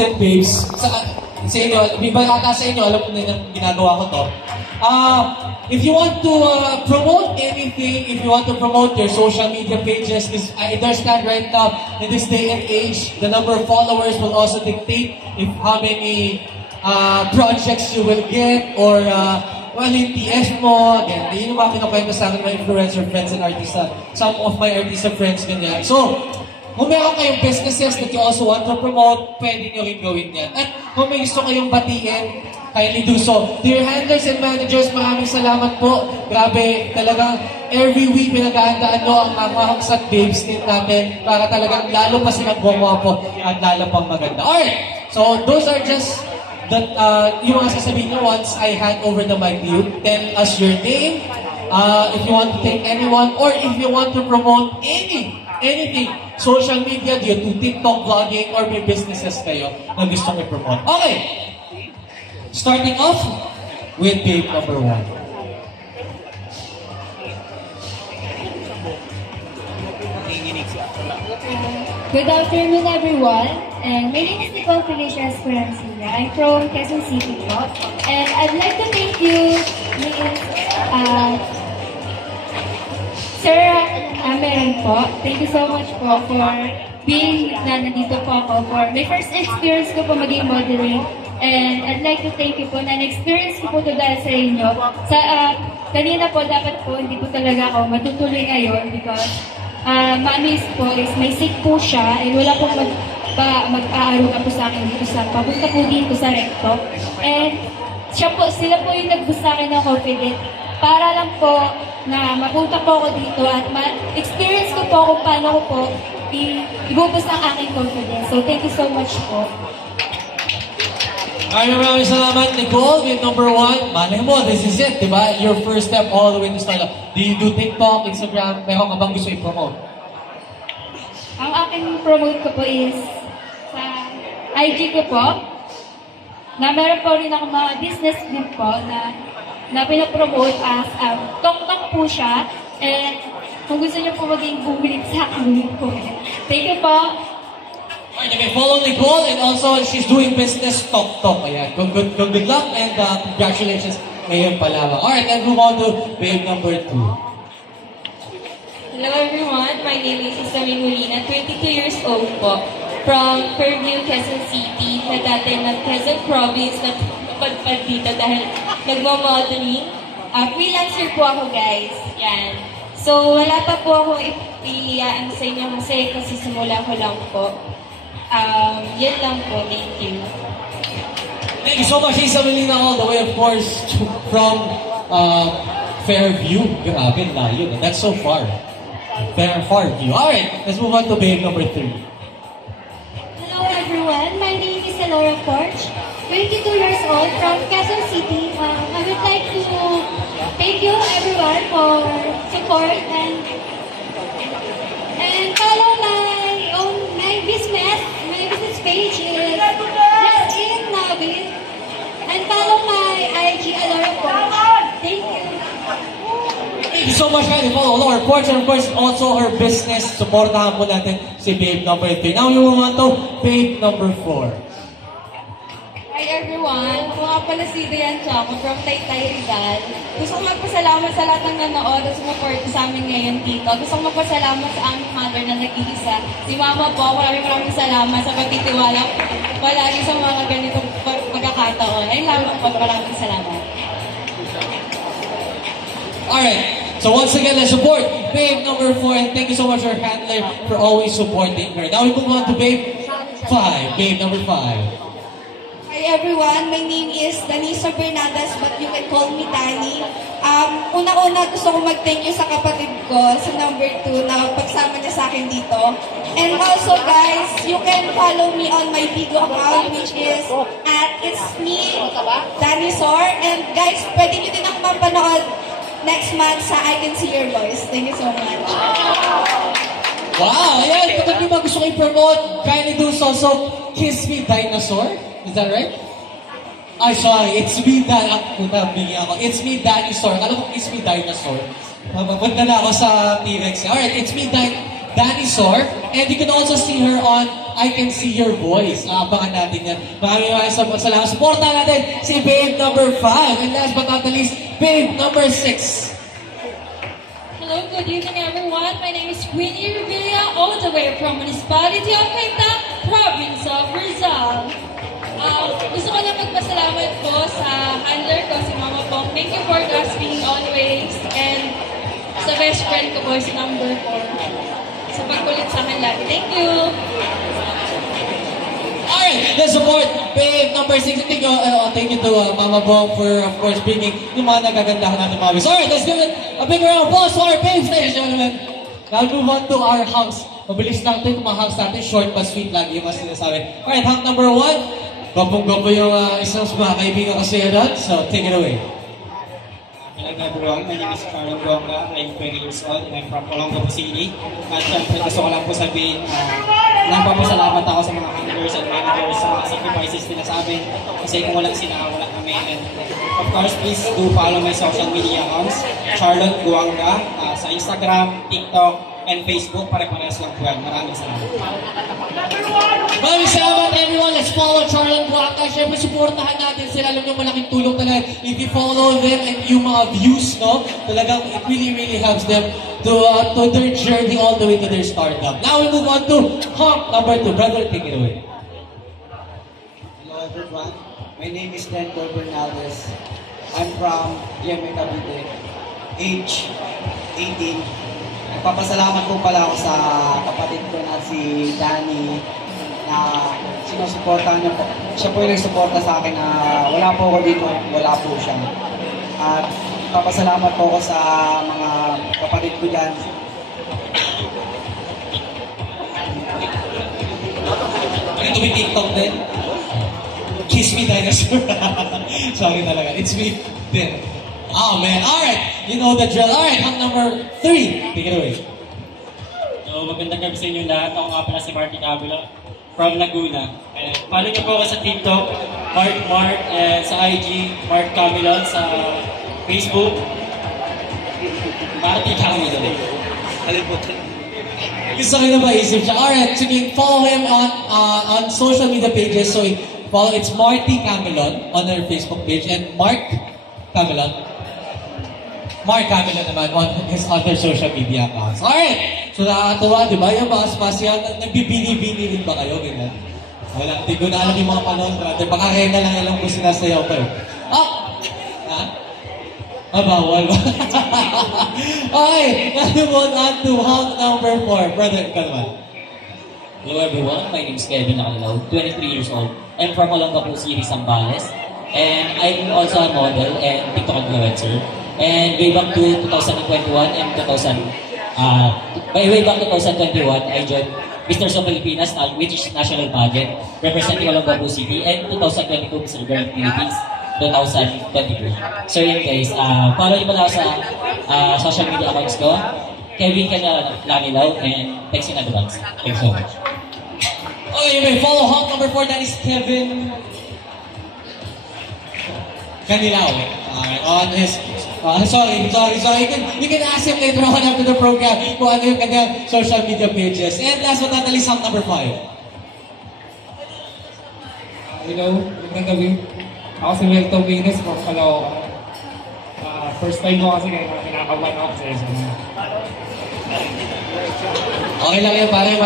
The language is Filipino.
and babes, sa inyo, iba ata sa inyo, alam ko na yung ginagawa ko to. If you want to promote anything, if you want to promote your social media pages, because I understand right now, in this day and age, the number of followers will also dictate if how many projects you will get, or well, yung TF mo, again, yun yung mga kinukwento sa akin, mga influencer friends and artista, some of my artista friends, ganyan. So, kung meron kayong businesses that you also want to promote, pwede nyo rin gawin yan. At kung may gusto kayong batiin, kindly do so. Dear handlers and managers, maraming salamat po. Grabe, talagang every week pinag-aandaan nyo ang mga hangsat babes din natin para talagang lalo pa silang gumapo at lalo pang maganda. Alright, so those are just that yung mga sasabihin nyo once I hand over the mic to you. Tell us your name, if you want to thank anyone, or if you want to promote anything, social media, do you do TikTok, vlogging, or may businesses kayo na gusto nyo promote. Okay! Starting off with babe number 1. Good afternoon, everyone. And my name is Nicole Felicia Esperanzilla. I'm from Quezon City po. And I'd like to thank you, Sir Ameron po. Thank you so much po for being na nandito po ako for my first experience ko po maging modeling. And I'd like to thank you po na na-experience ko po ito dahil sa inyo. Kanina po, dapat po, hindi po talaga ako matutuloy ngayon because ma-amaze po is may sick po siya and wala pong mag-aaruga po sa akin dito sa papunta po dito sa recto. And sila po yung nag-boost sa akin ng confident para lang po na mapunta po ako dito at ma-experience ko po kung paano ko po i-boost ang aking confidence. So thank you so much po. Maraming salamat, Nicole. With number 1, malay mo, this is it, di ba? Your first step all the way to startup. Do you do TikTok, Instagram? Meron ka bang gusto i-promote? Ang aking promote ko po is sa IG ko po, na meron po rin ako mga business din po na pinapromote as TokTok po siya. And kung gusto niyo po maging bumili sa akin po. Thank you po. Alright, you can follow Nicole, and also she's doing business TokTok. Ayan. Good luck and congratulations ngayon pala. Alright, let's move on to babe number 2. Hello everyone, my name is Isamin Molina, 22 years old po, from Fairview, Quezon City, na dati ng Quezon Province, na padpad dito dahil nagmamodeling. Freelancer po ako, guys. Yan. So, wala pa po akong i-ano sa inyo kasi simula ko lang po. Yan lang po. Thank you. Thank you so much, Isa Melina, all the way, of course, from Fairview. Grabe, layo. That's so far. Fairview. Alright, let's move on to babe number 3. Hello everyone, my name is Elora Porch, 22 years old, from Quezon City. I would like to thank you everyone for support and follow my business. My business page is Just In Nabil, and follow my IG Elora Porch. Thank you. Thank you so much, guys. Follow Laura Porch, and of course, also her business. Supportahan po natin si babe number 3. Now, we move on to babe number 4. Hi everyone, ako nga pala si Diane Chaco from Taytay Rizal. Gusto kong magpasalamat sa lahat ng nanood at sumuporta sa amin ngayon dito. Gusto kong magpasalamat sa aming mother na nag-iisa. Si mama po, maraming salamat sa pagtitiwala palagi sa mga ganitong pagkakataon. Ay lamang po, maraming salamat. Alright. So once again, let's support babe number 4, and thank you so much, our handler, for always supporting her. Now we move on to babe 5. Babe number 5. Hi everyone, my name is Danisa Bernardas, but you can call me Dani. Una-una gusto ko mag-thank you sa kapatid ko, sa number 2, na pagsama niya sa akin dito. And also guys, you can follow me on my video account, which is at It's Me, Danisor. And guys, pwede nyo din ako mapanood next month sa I Can See Your Voice. Thank you so much. Wow! Ayan, kapag di ba gusto ko i-promote, kindly do so. So, Kiss Me Dinosaur? Is that right? Ay, sorry. It's Me It's Me Dinosaur. Alam ko Kiss Me Dinosaur. Mapunta na ako sa T-Rex. Alright, It's Me Dinosaur. And you can also see her on I Can See Your Voice. Abangan natin yan. Maraming salamat. Supportan natin si Babe number 5. And last but not the least, Babe number 6. Hello, good evening everyone. My name is Queenie Revilla, all the way from Municipality of Cainta, Province of Rizal. Gusto ko lang magpasalamat po sa handler ko, si Mama Pong. Thank you for gasping always. And sa best friend ko po, si number 4. Sa pagkulit sa akin lagi. Thank you! Alright, let's support Babe number 6. Thank you to Mama Bong for, of course, bringing yung mga nagagandahan natin mga babes. Alright, let's give it a big round of applause for our babes, ladies and gentlemen. Now move on to our hunks. Mabilis lang ito yung mga hunks natin. Short but sweet lagi yung mas sinasabi. Alright, hunk number 1. Gopong-gopo yung isang mga kaibigan ko siya doon. So, take it away. Hello everyone, my name is Carlo Gonga. I'm 20 years old and I'm from Olongapo City. At syempre gusto ko lang po sabihin, nagpapasalamat ako sa mga handlers and managers sa mga sacrifices nila sa amin. Kasi kung walang sila, wala kami. And of course, please do follow my social media accounts. Charlotte Guanga sa Instagram, TikTok, and Facebook. Pare-parehas lang po yan. Maraming salamat. Maraming salamat everyone. Let's follow Charlotte Guanga. Siyempre, supportahan natin sila. Alam nyo, malaking tulong talaga. If you follow them and yung mga views, no, talagang it really helps them to their journey all the way to their stardom. Now we move on to hunk number 2. Brother, take it away. Hello everyone. My name is Denko Bernaldez. I'm from GMA Cavite. Age 18. Nagpapasalamat po pala ako sa kapatid ko na si Danny na sinusuportahan niya po. Siya po yung nagsuporta sa akin na wala po ako dito, wala po siya. At papasalamat po ako sa mga kapatid ko dyan. Ito may TikTok din. Kiss me dinosaur. Sorry talaga. It's me din. Oh man, alright. You know the drill. Alright, hunk number 3. Take it away. So, magandang gabi sa inyo lahat. Ako nga pala si Marty Cabilo from Laguna. And follow niyo po ako sa TikTok, Mark, and sa IG, Mark Camilon, sa Facebook, Marty Camilon. Gusto ko na maisip siya. Alright, so you can follow him on social media pages. So follow, it's Marty Camilon on her Facebook page and Mark Camilon naman on his other social media accounts. Alright! So nakakatawa, di ba? Yung mga spasyan, nagbibini-bini rin ba kayo? Ganyan. Wala, hindi ko na alam yung mga panon, brother. Baka kaya na lang alam kung sinasayaw ko eh. Ha? Bawal ba? Okay, let's move on to hunk number 4. Brother, ikaw naman. Hello everyone, my name is Kevin Nakalaw, 23 years old. I'm from Olongapo City, Zambales. And I'm also a model and TikTok influencer. And way back to 2021 and way back to 2021, I joined Mr. So Pilipinas, which is national pageant, representing Olongapo City, and 2022 Mr. Grand Philippines 2023. So yun guys, follow niyo pala ako sa social media accounts ko, Kevin Nakalaw, and thanks in advance. Thanks so much. Okay, you may follow hunk number 4, that is Kevin Canilao. On his, sorry. You can ask him later on after the program kung ano yung kanyang social media pages. And last but not least, hunk number 5. Hello, magandang gabi. Ako si Melton Venus from Caloocan. First time mo kasi kaya kinakabahan ako sa isa. Okay lang yun, pare.